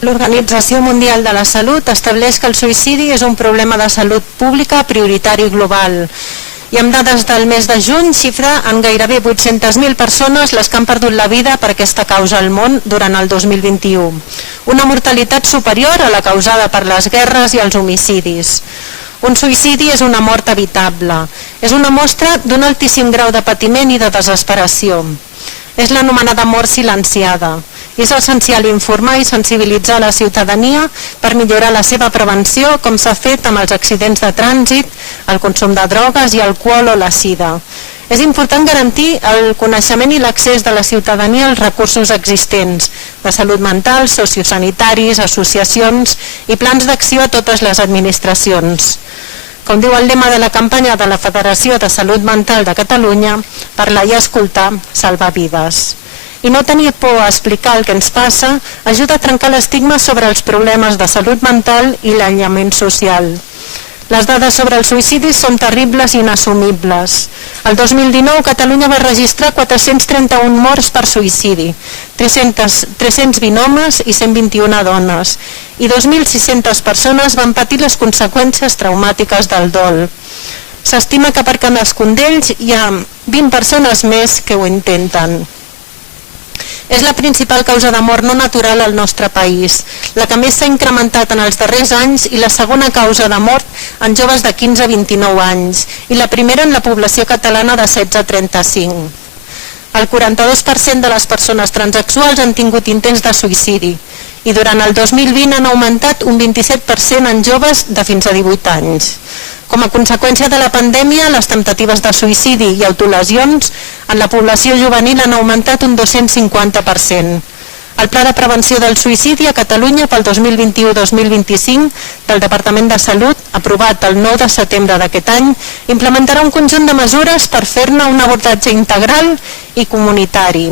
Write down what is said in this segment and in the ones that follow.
L'Organització Mundial de la Salut estableix que el suïcidi és un problema de salut pública prioritari global. I amb dades del mes de juny xifra en gairebé 800.000 persones les que han perdut la vida per aquesta causa al món durant el 2021. Una mortalitat superior a la causada per les guerres i els homicidis. Un suïcidi és una mort evitable. És una mostra d'un altíssim grau de patiment i de desesperació. És l'anomenada mort silenciada. És essencial informar i sensibilitzar la ciutadania per millorar la seva prevenció, com s'ha fet amb els accidents de trànsit, el consum de drogues i alcohol o la sida. És important garantir el coneixement i l'accés de la ciutadania als recursos existents, de salut mental, sociosanitaris, associacions i plans d'acció a totes les administracions. Com diu el lema de la campanya de la Federació de Salut Mental de Catalunya, parlar i escoltar salva vides. I no tenir por a explicar el que ens passa ajuda a trencar l'estigma sobre els problemes de salut mental i l'aïllament social. Les dades sobre el suïcidi són terribles i inassumibles. El 2019 Catalunya va registrar 431 morts per suïcidi, 320 homes i 121 dones, i 2.600 persones van patir les conseqüències traumàtiques del dol. S'estima que per cadascun d'ells hi ha 20 persones més que ho intenten. És la principal causa de mort no natural al nostre país, la que més s'ha incrementat en els darrers anys i la segona causa de mort en joves de 15 a 29 anys i la primera en la població catalana de 16 a 35. El 42% de les persones transsexuals han tingut intents de suïcidi i durant el 2020 han augmentat un 27% en joves de fins a 18 anys. Com a conseqüència de la pandèmia, les temptatives de suïcidi i autolesions en la població juvenil han augmentat un 250%. El Pla de Prevenció del Suïcidi a Catalunya pel 2021-2025 del Departament de Salut, aprovat el 9 de setembre d'aquest any, implementarà un conjunt de mesures per fer-ne un abordatge integral i comunitari.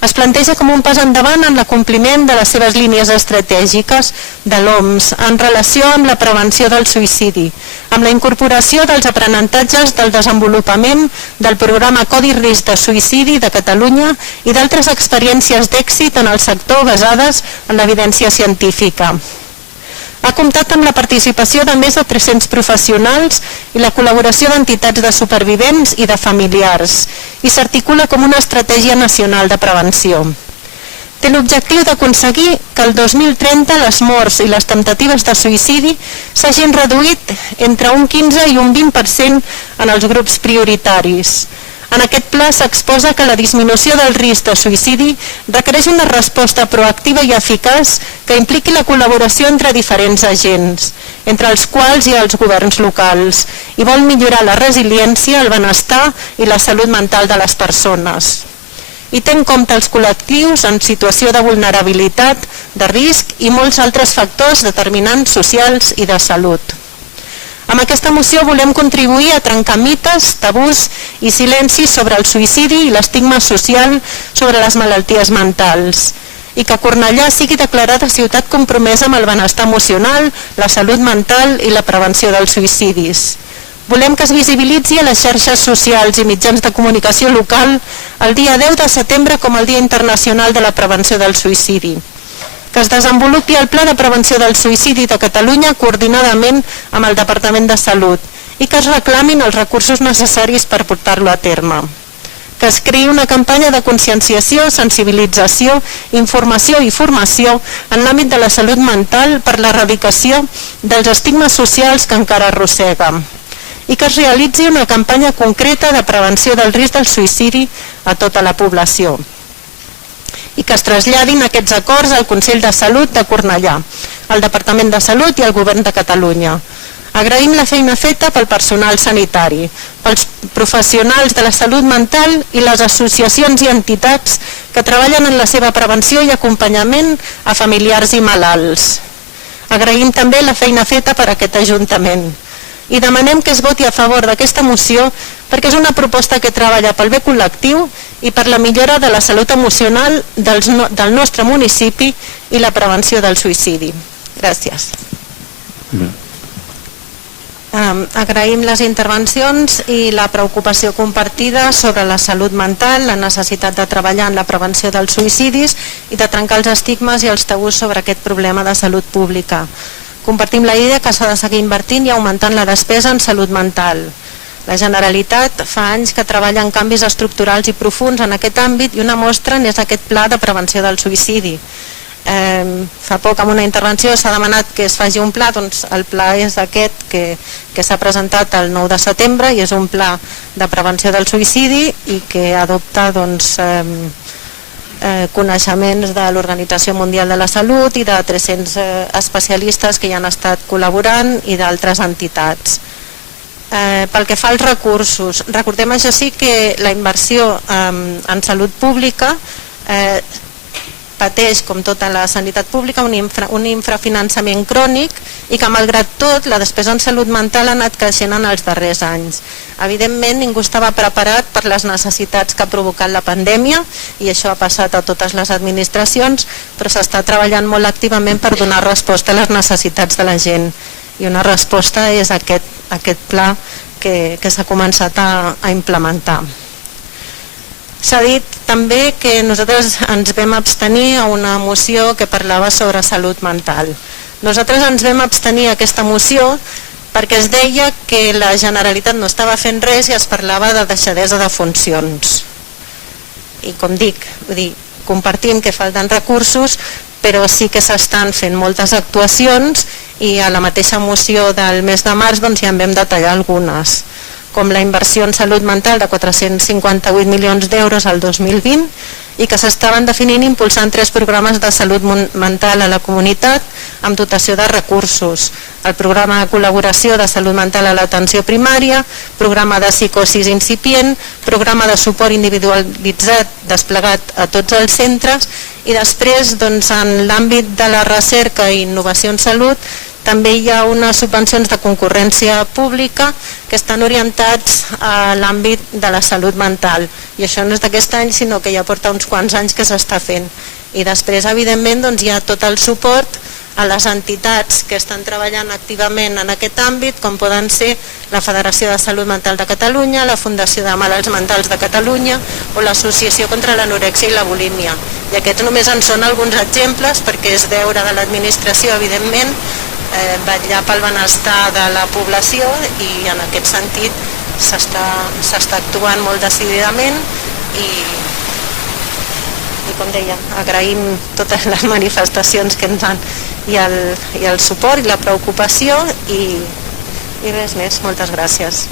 Es planteja com un pas endavant en l'acompliment de les seves línies estratègiques de l'OMS en relació amb la prevenció del suïcidi, amb la incorporació dels aprenentatges del desenvolupament del programa Codi Risc de Suïcidi de Catalunya i d'altres experiències d'èxit en el sector basades en l'evidència científica. Ha comptat amb la participació de més de 300 professionals i la col·laboració d'entitats de supervivents i de familiars i s'articula com una estratègia nacional de prevenció. Té l'objectiu d'aconseguir que el 2030 les morts i les temptatives de suïcidi s'hagin reduït entre un 15 i un 20% en els grups prioritaris. En aquest pla s'exposa que la disminució del risc de suïcidi requereix una resposta proactiva i eficaç que impliqui la col·laboració entre diferents agents, entre els quals hi ha els governs locals, i vol millorar la resiliència, el benestar i la salut mental de les persones. I té en compte els col·lectius en situació de vulnerabilitat, de risc i molts altres factors determinants socials i de salut. Amb aquesta moció volem contribuir a trencar mites, tabús i silencis sobre el suïcidi i l'estigma social sobre les malalties mentals i que Cornellà sigui declarada ciutat compromesa amb el benestar emocional, la salut mental i la prevenció dels suïcidis. Volem que es visibilitzi a les xarxes socials i mitjans de comunicació local el dia 10 de setembre com el Dia Internacional de la Prevenció del Suïcidi. Que es desenvolupi el Pla de Prevenció del Suïcidi de Catalunya coordinadament amb el Departament de Salut i que es reclamin els recursos necessaris per portar-lo a terme. Que es creï una campanya de conscienciació, sensibilització, informació i formació en l'àmbit de la salut mental per l'erradicació dels estigmes socials que encara arrossega. I que es realitzi una campanya concreta de prevenció del risc del suïcidi a tota la població. I que es traslladin aquests acords al Consell de Salut de Cornellà, al Departament de Salut i al Govern de Catalunya. Agraïm la feina feta pel personal sanitari, pels professionals de la salut mental i les associacions i entitats que treballen en la seva prevenció i acompanyament a familiars i malalts. Agraïm també la feina feta per aquest Ajuntament. I demanem que es voti a favor d'aquesta moció perquè és una proposta que treballa pel bé col·lectiu i per la millora de la salut emocional del nostre municipi i la prevenció del suïcidi. Gràcies. Agraïm les intervencions i la preocupació compartida sobre la salut mental, la necessitat de treballar en la prevenció dels suïcidis i de trencar els estigmes i els tabús sobre aquest problema de salut pública. Compartim la idea que s'ha de seguir invertint i augmentant la despesa en salut mental. La Generalitat fa anys que treballa en canvis estructurals i profunds en aquest àmbit i una mostra n'és aquest pla de prevenció del suïcidi. Fa poc en una intervenció s'ha demanat que es faci un pla, doncs el pla és aquest que s'ha presentat el 9 de setembre i és un pla de prevenció del suïcidi i que adopta coneixements de l'Organització Mundial de la Salut i de 300 especialistes que hi han estat col·laborant i d'altres entitats. Pel que fa als recursos, recordem això sí que la inversió en salut pública pateix, com tota la sanitat pública, un infrafinançament crònic i que, malgrat tot, la despesa en salut mental ha anat creixent en els darrers anys. Evidentment, ningú estava preparat per les necessitats que ha provocat la pandèmia i això ha passat a totes les administracions, però s'està treballant molt activament per donar resposta a les necessitats de la gent. I una resposta és aquest pla que s'ha començat a implementar. S'ha dit també que nosaltres ens vam abstenir a una moció que parlava sobre salut mental. Nosaltres ens vam abstenir a aquesta moció perquè es deia que la Generalitat no estava fent res i es parlava de deixadesa de funcions. I com dic, compartim que falten recursos, però sí que s'estan fent moltes actuacions i a la mateixa moció del mes de març ja en vam detallar algunes, com la inversió en salut mental de 458 milions d'euros al 2020 i que s'estaven definint impulsant 3 programes de salut mental a la comunitat amb dotació de recursos. El programa de col·laboració de salut mental a l'atenció primària, programa de psicosis incipient, programa de suport individualitzat desplegat a tots els centres i després en l'àmbit de la recerca i innovació en salut també hi ha unes subvencions de concurrència pública que estan orientats a l'àmbit de la salut mental i això no és d'aquest any sinó que ja porta uns quants anys que s'està fent i després evidentment hi ha tot el suport a les entitats que estan treballant activament en aquest àmbit com poden ser la Federació de Salut Mental de Catalunya, la Fundació de Malalts Mentals de Catalunya o l'Associació contra l'Anorèxia i la Bulímia i aquests només en són alguns exemples perquè és deure de l'administració evidentment vetllar pel benestar de la població i en aquest sentit s'està actuant molt decididament i com deia, agraïm totes les manifestacions que ens han i el suport i la preocupació i res més, moltes gràcies.